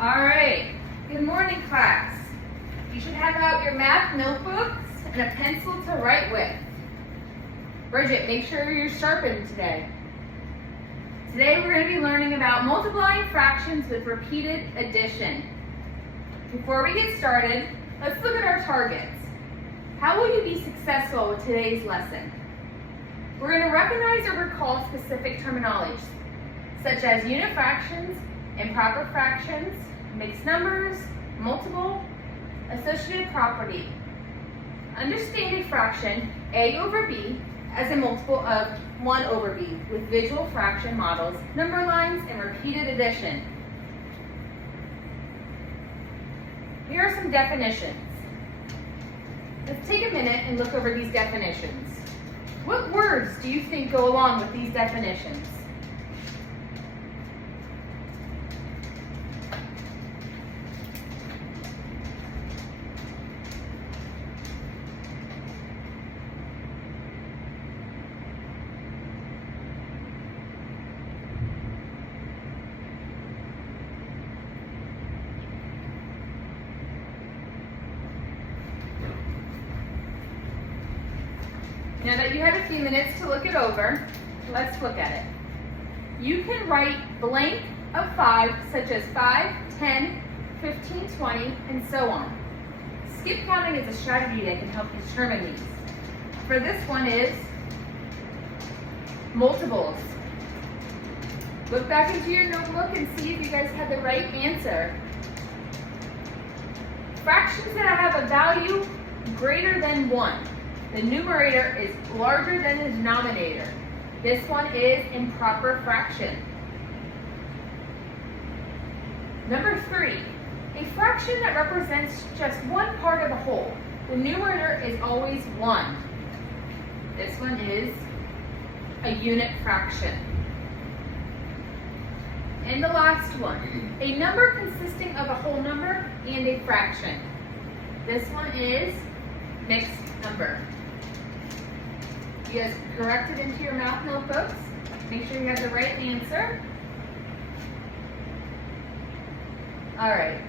All right, good morning, class. You should have out your math notebooks and a pencil to write with. Bridget, make sure you're sharpened today. Today we're going to be learning about multiplying fractions with repeated addition. Before we get started, let's look at our targets. How will you be successful with today's lesson? We're going to recognize or recall specific terminology, such as unit fractions, improper fractions, mixed numbers, multiple, associative property. Understand a fraction, A over B, as a multiple of 1 over B with visual fraction models, number lines, and repeated addition. Here are some definitions. Let's take a minute and look over these definitions. What words do you think go along with these definitions? Now that you have a few minutes to look it over, let's look at it. You can write blank of 5, such as 5, 10, 15, 20, and so on. Skip counting is a strategy that can help you determine these. For this one is multiples. Look back into your notebook and see if you guys had the right answer. Fractions that have a value greater than 1. The numerator is larger than the denominator. This one is improper fraction. Number 3, a fraction that represents just one part of the whole. The numerator is always 1. This one is a unit fraction. And the last one, a number consisting of a whole number and a fraction. This one is mixed number. You guys correct it into your math notebooks. Make sure you have the right answer. All right.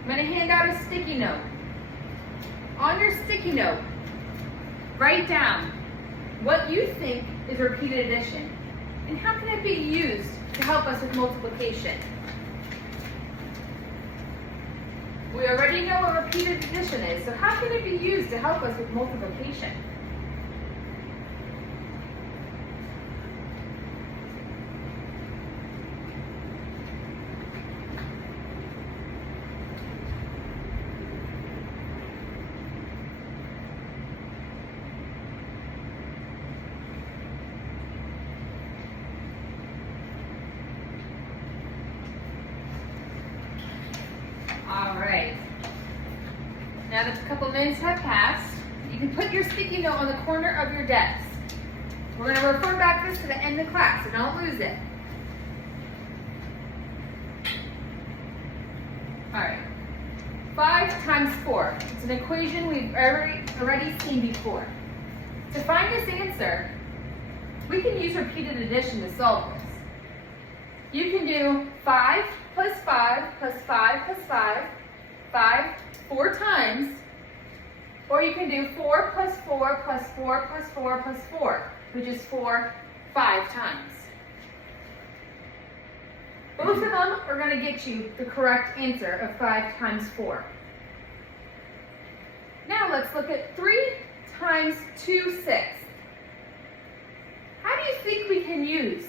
I'm going to hand out a sticky note. On your sticky note, write down what you think is repeated addition and how can it be used to help us with multiplication. We already know what repeated addition is, so how can it be used to help us with multiplication? All right. Now that a couple minutes have passed, you can put your sticky note on the corner of your desk. We're going to refer back this to the end of class, so don't lose it. All right. 5 times 4. It's an equation we've already seen before. To find this answer, we can use repeated addition to solve this. You can do 5 plus 5 plus 5 plus 5 4 times, or you can do 4 plus 4 plus 4 plus 4 plus 4, which is 4 5 times. Both of them are going to get you the correct answer of 5 times 4. Now let's look at 3 times 2 6. How do you think we can use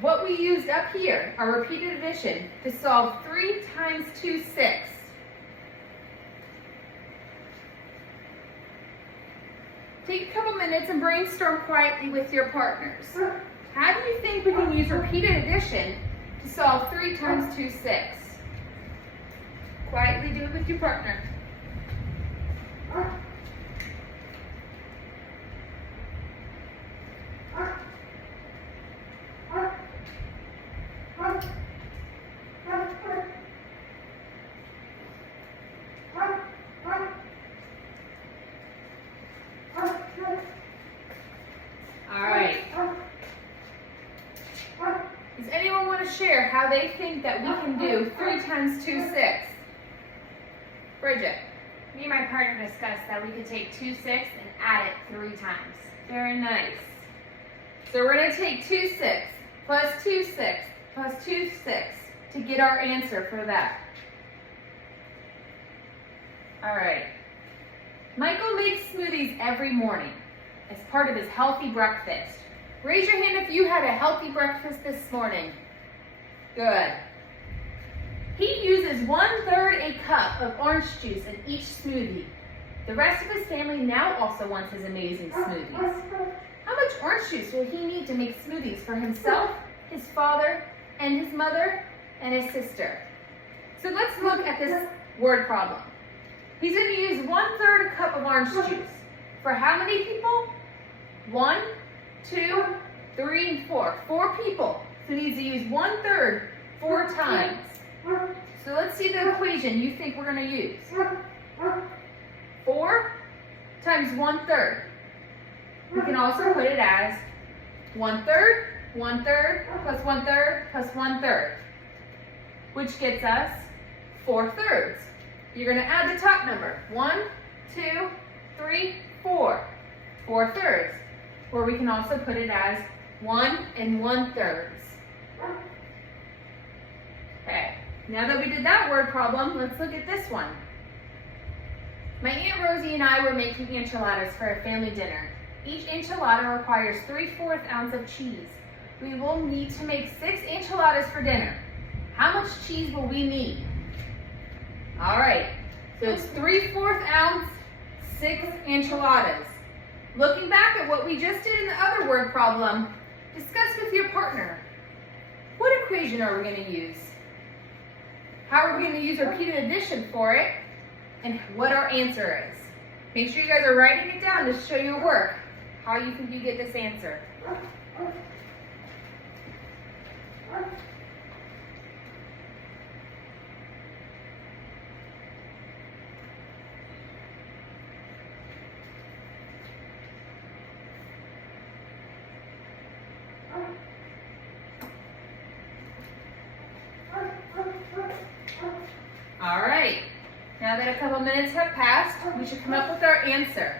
what we used up here, our repeated addition, to solve 3 times 2 6? Take a couple minutes and brainstorm quietly with your partners. How do you think we can use repeated addition to solve 3 times 2 6? Quietly do it with your partner. how they think that we can do 3 times 2, 6. Bridget. Me and my partner discussed that we could take 2 6 and add it 3 times. Very nice. So we're going to take 2 6 plus 2 6 plus 2 6 to get our answer for that. All right. Michael makes smoothies every morning as part of his healthy breakfast. Raise your hand if you had a healthy breakfast this morning. Good. He uses 1/3 a cup of orange juice in each smoothie. The rest of his family now also wants his amazing smoothies. How much orange juice will he need to make smoothies for himself, his father, and his mother, and his sister? So let's look at this word problem. He's going to use 1/3 a cup of orange juice. For how many people? 1, 2, 3, and 4. 4 people. So he needs to use 1/3 4 times. So let's see the equation you think we're going to use. 4 times 1/3. We can also put it as 1/3, 1/3, plus 1/3, plus 1/3, which gets us 4/3. You're going to add the top number. 1, 2, 3, 4. 4/3. Or we can also put it as 1 1/3. Okay, now that we did that word problem, let's look at this one. My Aunt Rosie and I were making enchiladas for a family dinner. Each enchilada requires 3/4 ounce of cheese. We will need to make 6 enchiladas for dinner. How much cheese will we need? All right, so it's 3/4 ounce, 6 enchiladas. Looking back at what we just did in the other word problem, discuss with your partner. What equation are we going to use? How are we going to use repeated addition for it? And what our answer is. Make sure you guys are writing it down to show your work. How you think you get this answer. All right, now that a couple minutes have passed, we should come up with our answer.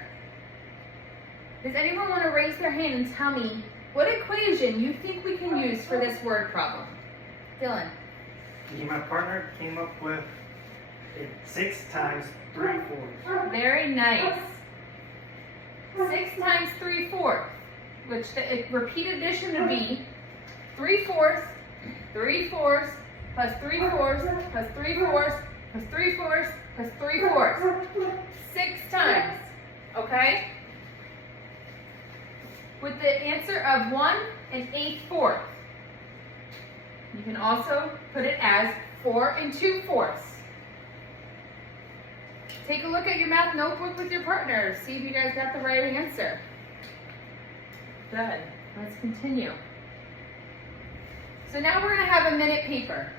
Does anyone want to raise their hand and tell me what equation you think we can use for this word problem? Dylan. Me and my partner came up with 6 times 3/4. Very nice. 6 times 3/4, which the repeat addition would be 3/4, 3/4, plus 3/4, plus 3/4, plus 3/4, plus 3/4. 6 times, okay? With the answer of 1 8/4. You can also put it as 4 2/4. Take a look at your math notebook with your partner. See if you guys got the right answer. Good. Let's continue. So now we're going to have a minute paper.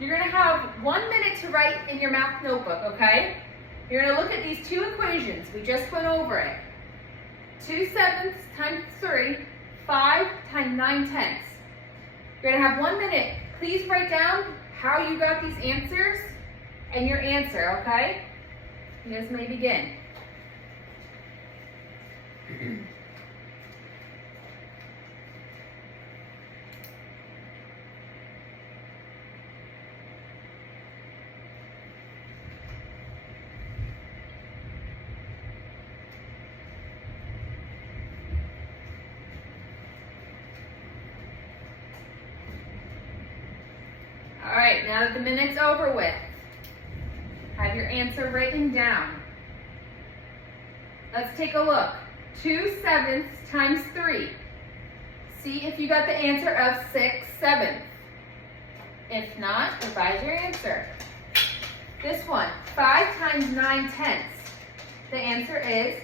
You're going to have 1 minute to write in your math notebook, okay? You're going to look at these 2 equations. We just went over it. 2/7 times 3, 5 times 9/10. You're going to have 1 minute. Please write down how you got these answers and your answer, okay? You guys may begin. All right, now that the minute's over with, have your answer written down. Let's take a look. 2/7 times 3. See if you got the answer of 6/7. If not, revise your answer. This one, 5 times 9/10. The answer is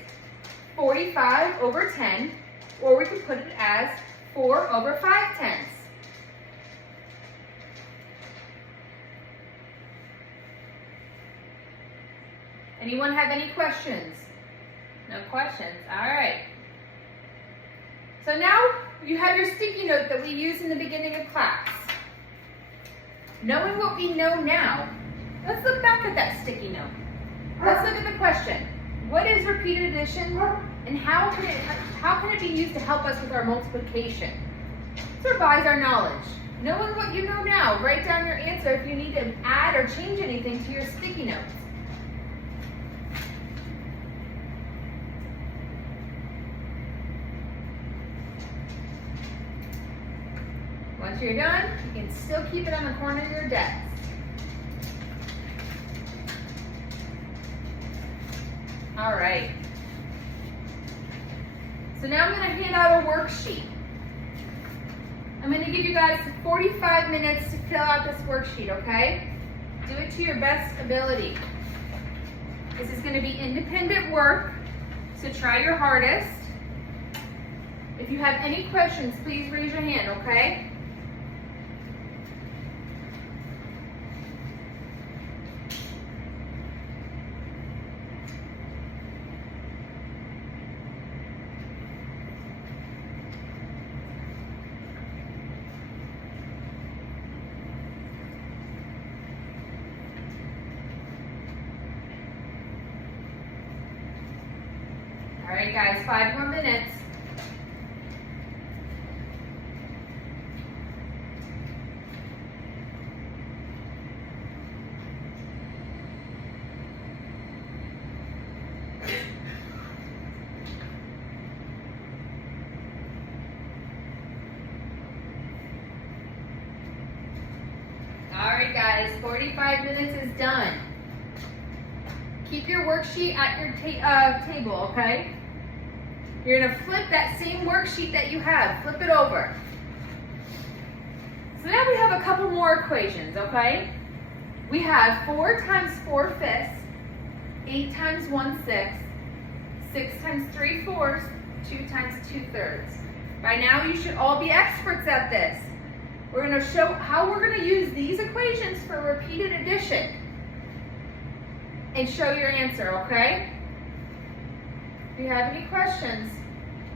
45 over 10, or we could put it as 4 over 5/10. Anyone have any questions? No questions. All right. So now you have your sticky note that we used in the beginning of class. Knowing what we know now, let's look back at that sticky note. Let's look at the question. What is repeated addition, and how can it be used to help us with our multiplication? Let's revise our knowledge. Knowing what you know now, write down your answer if you need to add or change anything to your sticky notes. Once you're done, you can still keep it on the corner of your desk. All right. So now I'm going to hand out a worksheet. I'm going to give you guys 45 minutes to fill out this worksheet, okay? Do it to your best ability. This is going to be independent work, so try your hardest. If you have any questions, please raise your hand, okay? All right, guys, 5 more minutes. All right, guys, 45 minutes is done. Keep your worksheet at your table, okay? You're gonna flip that same worksheet that you have, flip it over. So now we have a couple more equations, okay? We have 4 times 4/5, 8 times 1/6, 6 times 3/4, 2 times 2/3. By now you should all be experts at this. We're gonna show how we're gonna use these equations for repeated addition and show your answer, okay? If you have any questions,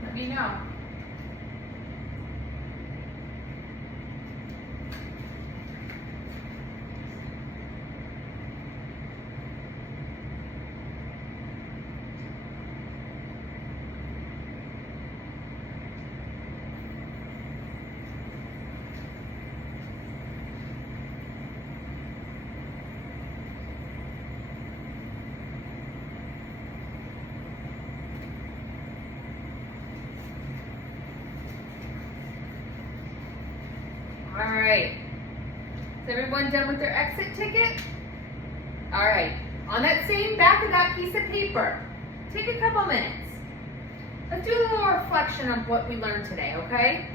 let me know. All right, is everyone done with their exit ticket? All right, on that same back of that piece of paper, take a couple minutes. Let's do a little reflection on what we learned today, okay?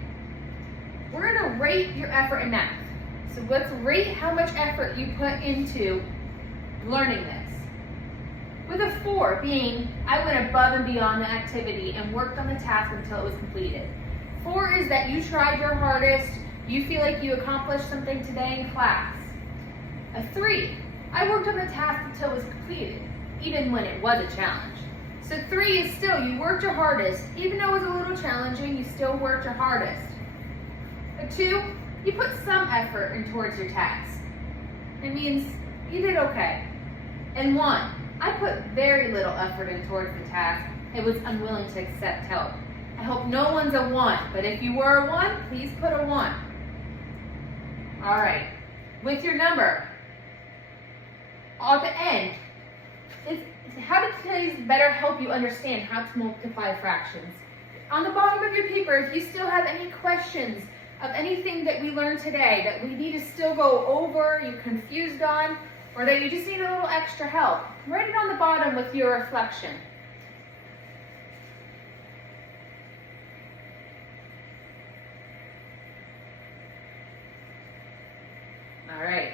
We're gonna rate your effort in math. So let's rate how much effort you put into learning this. With a 4 being, I went above and beyond the activity and worked on the task until it was completed. 4 is that you tried your hardest, you feel like you accomplished something today in class. A 3, I worked on the task until it was completed, even when it was a challenge. So 3 is still, you worked your hardest. Even though it was a little challenging, you still worked your hardest. A 2, you put some effort in towards your task. It means you did okay. And 1, I put very little effort in towards the task. It was unwilling to accept help. I hope no one's a 1, but if you were a 1, please put a 1. All right, with your number, at the end, how did today's better help you understand how to multiply fractions? On the bottom of your paper, if you still have any questions of anything that we learned today that we need to still go over, you're confused on, or that you just need a little extra help, write it on the bottom with your reflection. All right.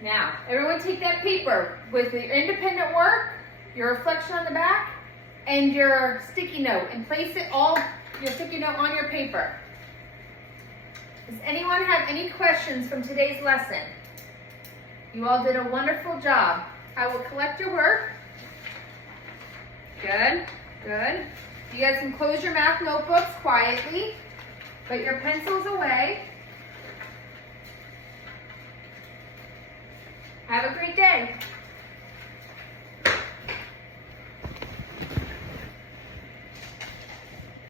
Now, everyone take that paper with your independent work, your reflection on the back, and your sticky note, and place it all, your sticky note on your paper. Does anyone have any questions from today's lesson? You all did a wonderful job. I will collect your work. Good, good. You guys can close your math notebooks quietly, put your pencils away. Have a great day.